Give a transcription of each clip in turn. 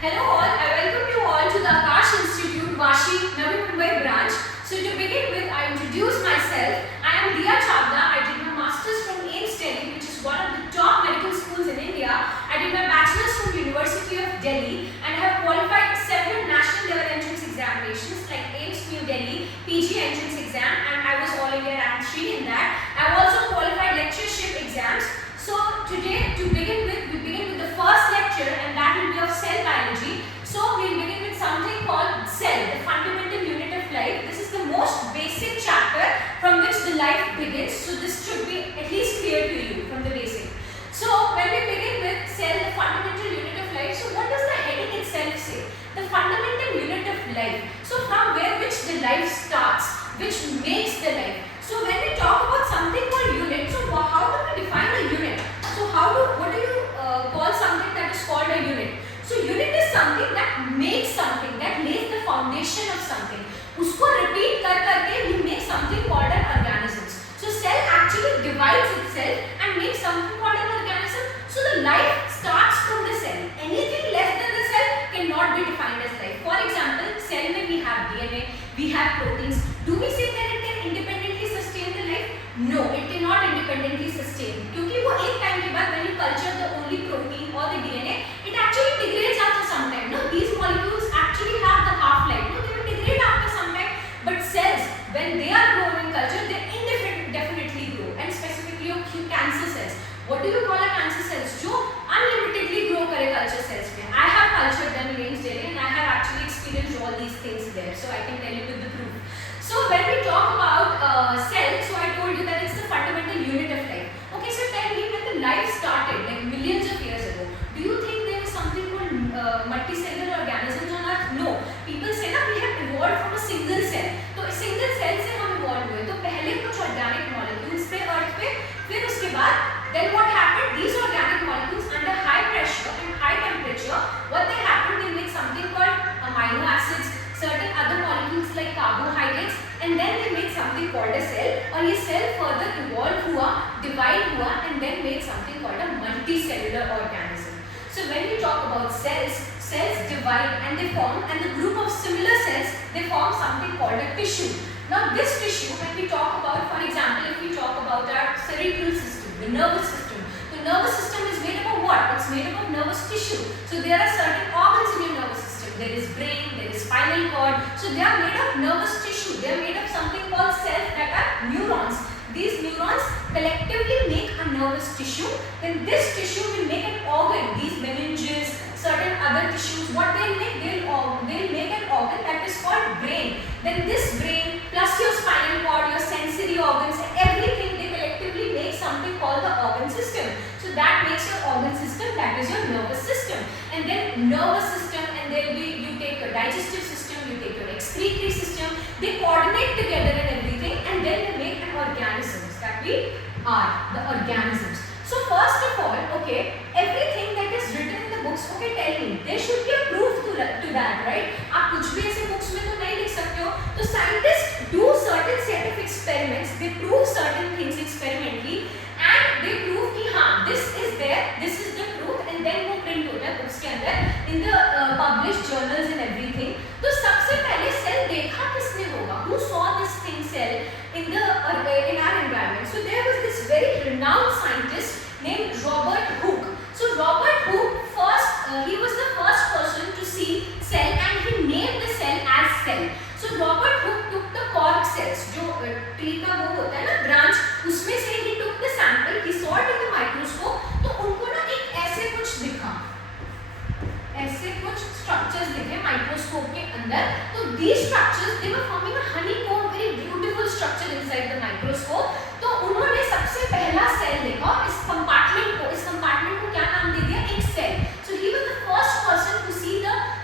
Hello all, I welcome you all to the Aakash Institute, Vashi, Navi, Mumbai branch. So to begin with, I introduce myself. I am Diya Chawla. I did my masters from AIMS Delhi, which is one of the top medical schools in India. I did my bachelor's from University of Delhi and have qualified several national level entrance examinations like AIMS New Delhi, PG entrance exam, and I was all India rank 3 in that. I have also qualified lectureship exams. So today, to begin with, we begin with the first lecture, and that will be of cell biology. So we'll begin with something called cell, the fundamental unit of life. This is the most basic chapter from which the life begins. So this should be at least clear to you from the basic. So when we begin with cell, the fundamental unit of life, so what does the heading itself say? The fundamental unit of life. So from where which the life starts, which makes the life. So when we talk about something called unit, so how do we define a unit? So what do you call something that is called a unit? So unit is something that makes something, that lays the foundation of something. Usko repeat karke we make something called an organism. So cell actually divides itself and makes something called an organism. So the life starts from the cell. Anything less than the cell cannot be defined as life. For example, cell mein we have DNA, we have proteins. Do we say that it can independently sustain the life? No, it cannot independently sustain. क्योंकि वो एक time के बाद when you culture the only protein or the DNA, it actually degrades after some time. No, these molecules actually have the half-life. No, they will degrade after some time. But cells, when they are grown in culture, they indefinitely grow. And specifically your cancer cells. What do you call a cancer cells? जो unlimitedly grow करे culture cells में. I have cultured them in AIMS Delhi and I have actually experienced all these things there. So I can tell you with the proof. So when we talk about cell, so I told you that it's the fundamental unit of life. Okay, so tell me when the life started, like millions of years ago, do you think there is something called multicellular organisms on Earth? No. People say that we have evolved from a single cell. तो इस single cell से हम evolved हुए. तो पहले कुछ organic molecules थे Earth पे, फिर उसके बाद then what happened? These organic molecules under high pressure and high temperature, what they happened? They make something called amino acids, certain other molecules like carbohydrates, and then they make something called a cell. और ये cell further evolve हुआ, divide हुआ, and then made something called a multicellular organism. So when we talk about cells, cells divide and they form, and the group of similar cells, they form something called a tissue. Now this tissue, when we talk about, for example, if we talk about our cerebral system, the nervous system. The nervous system is made up of what? It's made up of nervous tissue. So there are certain organs in your nervous system. There is brain, there is spinal cord. So they are made of nervous tissue. They are made of something called cells that are neurons. These neurons collectively make a nervous tissue. Then this tissue will make an organ. These meninges, certain other tissues. What they'll make? They'll make an organ that is called brain. Then this brain plus your spinal cord, your sensory organs, everything, they collectively make something called the organ system. So that makes your organ system, that is your nervous system. And then nervous system, and there will be, you take your digestive system, you take your excretory system, they coordinate together and everything, and then they make an organisms that we are, the organisms. So first of all, okay, everything that is written in the books, okay, tell me, there should be a proof to that, right? आप कुछ भी ऐसे books में तो नहीं लिख सकते हो. तो scientists do certain set of experiments, they prove certain things experimentally, and they prove कि हाँ, this is there, this is the truth, and then वो print होता है books के अंदर in the published journals and everything. तो सबसे पहले cell देखा किसने होगा? Who saw this thing cell in our environment? So there was this very renowned scientist named Robert Hooke. So Robert Hooke he was the first person to see cell and he named the cell as cell. So Robert Hooke took the cork cells, जो tree का वो होता है ना branch, उसमें से he took the sample, he saw it in the microscope. तो उनको ना एक ऐसे कुछ दिखा, ऐसे कुछ structures दिखे microscope के अंदर. तो these structures they were forming a honeycomb, very beautiful structure inside the microscope. तो उन्होंने सबसे पहला cell देखा और इस compartment को क्या नाम दे दिया? एक cell. So he was the first person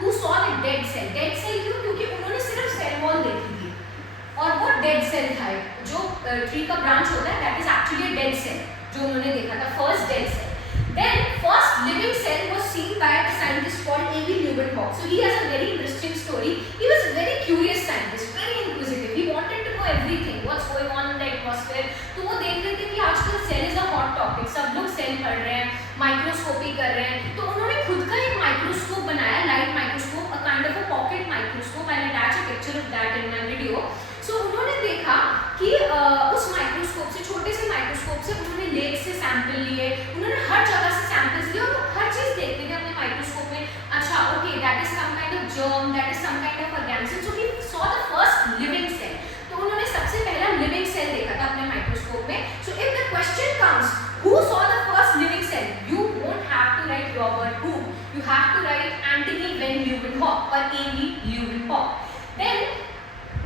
who saw the dead cell. Dead cell क्यों? क्योंकि उन्होंने सिर्फ cell wall देखी थी और वो dead cell था, जो tree का branch होता है, that is actually a dead cell जो उन्होंने देखा था, first dead cell. Then first living cell was seen by a scientist called A.V. Leeuwenhoek. So he has a very interesting story. He was a very curious scientist, very inquisitive. He wanted to know everything, what's going on in the atmosphere. तो वो देख रहे थे कि आजकल cell is a hot topic. सब लोग cell पढ़ रहे हैं, माइक्रोस्कोपी कर रहे हैं. तो उन्होंने खुद का एक माइक्रोस्कोप बनाया, light Antony van Leeuwenhoek or A.V. Leeuwenhoek. Then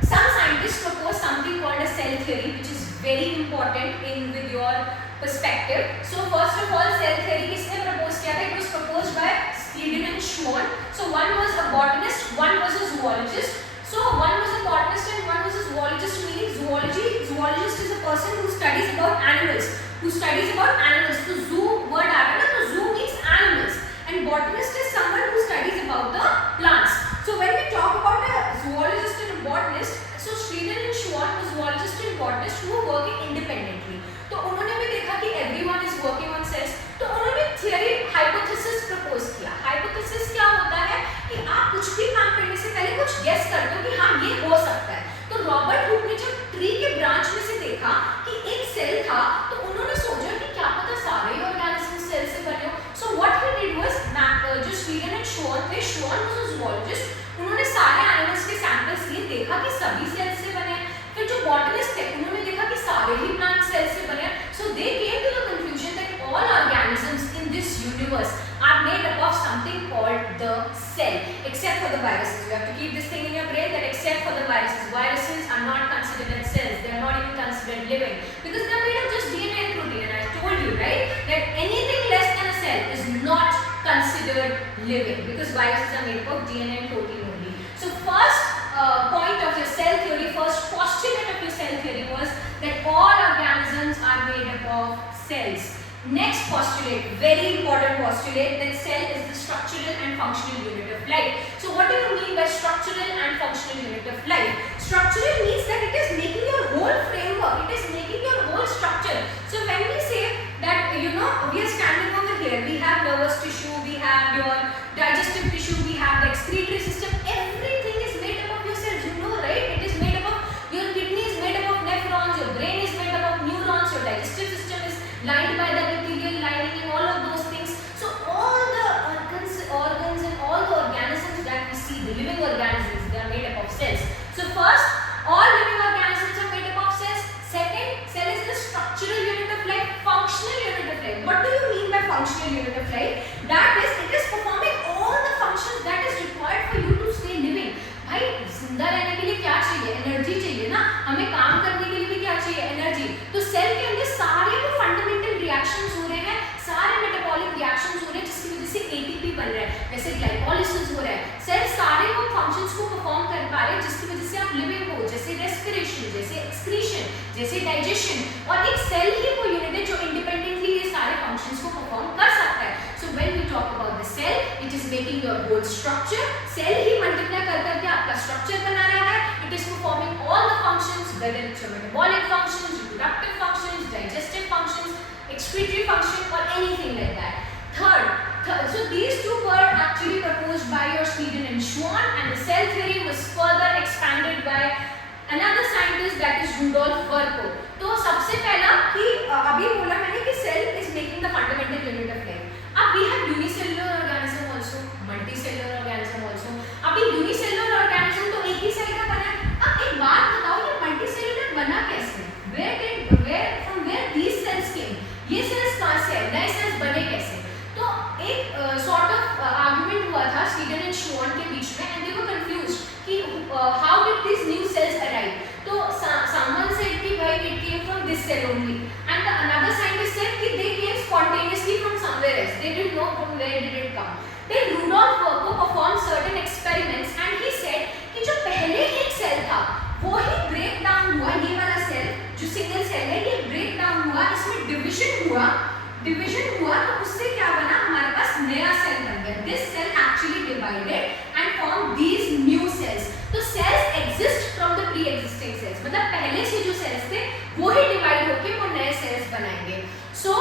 some scientists propose something called a cell theory, which is very important in with your perspective. So first of all, cell theory किसने propose किया था? It was proposed by Schleiden and Schwann. So one was a botanist, one was a zoologist. So one was a botanist and one was a zoologist, meaning zoologist is a person who studies about animals. So zoo word आया ना, तो zoo means animals, and botanist is someone who studies about the plants. So when we talk about a zoologist and a botanist, so Schleiden and Schwann was zoologist and botanist who were working independently. तो उन्होंने भी देखा कि everyone is working on cells, तो उन्होंने theory hypothesis propose किया. Hypothesis क्या होता है कि आप कुछ भी काम करने से पहले कुछ guess करते हो कि हाँ ये हो सकता है. तो रॉबर्ट हुक ने जब ट्री के ब्रांच में से देखा कि एक सेल था, तो उन्होंने सोचा कि क्या पता सारे ऑर्गेनिज्म सेल से बने हो. So what he did was जो स्वीडन एंड श्वान थे, श्वान वाज अ जूलॉजिस्ट, उन्होंने सारे एनिमल्स के सैंपल्स लिए, देखा कि सभी सेल से बने हैं. फिर जो बॉटनिस्ट थे उन्होंने देखा कि सारे ही प्लांट सेल से बने हैं. So they came to the conclusion that all organisms in this universe are made up of something called the cell, except for the viruses. You have to keep this thing in your brain that except for the viruses are not considered as cells. They are not even considered living because they are made of just DNA and protein. And I told you, right, that anything less than a cell is not considered living because viruses are made up of DNA and protein only. So first point of your cell theory, first postulate of your cell theory was that all organisms are made up of cells. Next postulate, very important postulate, that cell is the structural and functional unit of life. So what do you mean by structural and functional unit of life? Structural means that it is making your whole framework, it is making your whole structure. So when we say that, you know, we are standing over here, we have nervous tissue, we have your digestive tissue, we have the excretory system, everything is made up of your cells, you know, right? It is made up of, your kidney is made up of nephrons, your brain is made up of neurons, your digestive system is lined by the epithelial lining and all of those things. So all the organs and all the organisms that we see, the living organisms, they are made up of cells. So first, all living organisms are made up of cells. Second, cell is the structural unit of life, functional unit of life. What do you mean by functional unit of life? That is, it is performing all the functions that is required for you to stay living. भाई जिंदा रहने के लिए क्या चाहिए? Energy चाहिए ना. हमें काम करने के लिए भी क्या चाहिए? एनर्जी. तो सेल के अंदर सारे वो फंडामेंटल रिएक्शंस हो रहे हैं, सारे मेटाबॉलिक रिएक्शंस हो रहे हैं जिसकी वजह से एटीपी बन रहा है, जैसे ग्लाइकोलाइसिस हो रहा है. सेल सारे वो फंक्शंस को परफॉर्म कर पा रहे हैं जिसकी वजह से आप लिविंग हो, जैसे रेस्पिरेशन, जैसे एक्सक्रीशन, जैसे डाइजेशन. और एक सेल ही वो यूनिट है जो इंडिपेंडेंटली ये सारे फंक्शंस को परफॉर्म कर सकता है. So when we talk about the cell, it is making your whole structure. Cell he multiply कर करके आपका स्ट्रक्चर बना रहा है. It is performing all the functions, whether it's your metabolic functions, reproductive functions, digestive functions, excretory function, or anything like that. Third, so these two were actually proposed by your Schleiden and Schwann, and the cell theory was further expanded by another scientist, that is Rudolf Virchow. तो सबसे पहला कि अभी बोला मैंने कि cell is making the fundamental unit of life. अब we have unicellular organism also, multicellular organism also. अभी unicellular organism तो एक ही सेल का बना है. अब एक बात बताओ, ये multicellular बना कैसे? From where these cells came? ये cells कहाँ से आए? नए cells बने कैसे? तो एक sort of argument हुआ था Schleiden and Schwann के बीच में, and they were confused कि how did these new cells arrive? तो someone said कि भाई it came from this cell only, and the another scientist said कि they came spontaneously from somewhere else. They didn't know from where did it come. Then Rudolf Virchow performed certain experiments and he said कि जो पहले एक cell था वो ही break down हुआ, ये वाला सेल जो सिंगल सेल है ये ब्रेक डाउन हुआ, इसमें डिवीजन हुआ तो उससे क्या बना, हमारे पास नया सेल बन गया. This cell actually divided and formed these new cells. तो cells exist from the pre-existing cells, मतलब पहले से जो cells थे वो ही डिवाइड होके वो नए cells बनाएंगे. So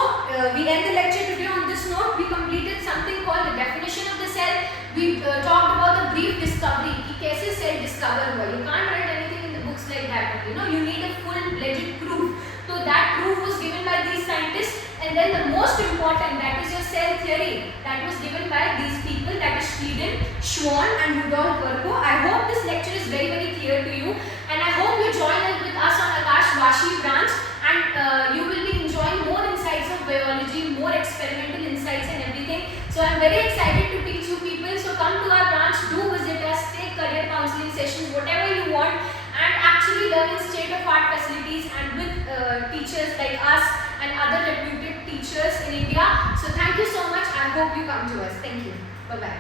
we end the lecture today on this note. We completed something called the definition of the cell. We talked about the brief discovery कि कैसे cell discover हुआ. You can't write anything in the books like that. You know, you need a full-fledged proof. So that proof was given by these scientists. And then the most important, that is your cell theory, that was given by these people, that is Schleiden, Schwann and Rudolf Virchow. I hope this lecture is very, very clear to you, and I hope you join with us on Aakash Vashi branch, and you will be enjoying more insights of biology, more experimental insights and everything. So I am very excited to teach you people. So come other reputed teachers in India. So thank you so much. I hope you come to us. Thank you. Bye-bye.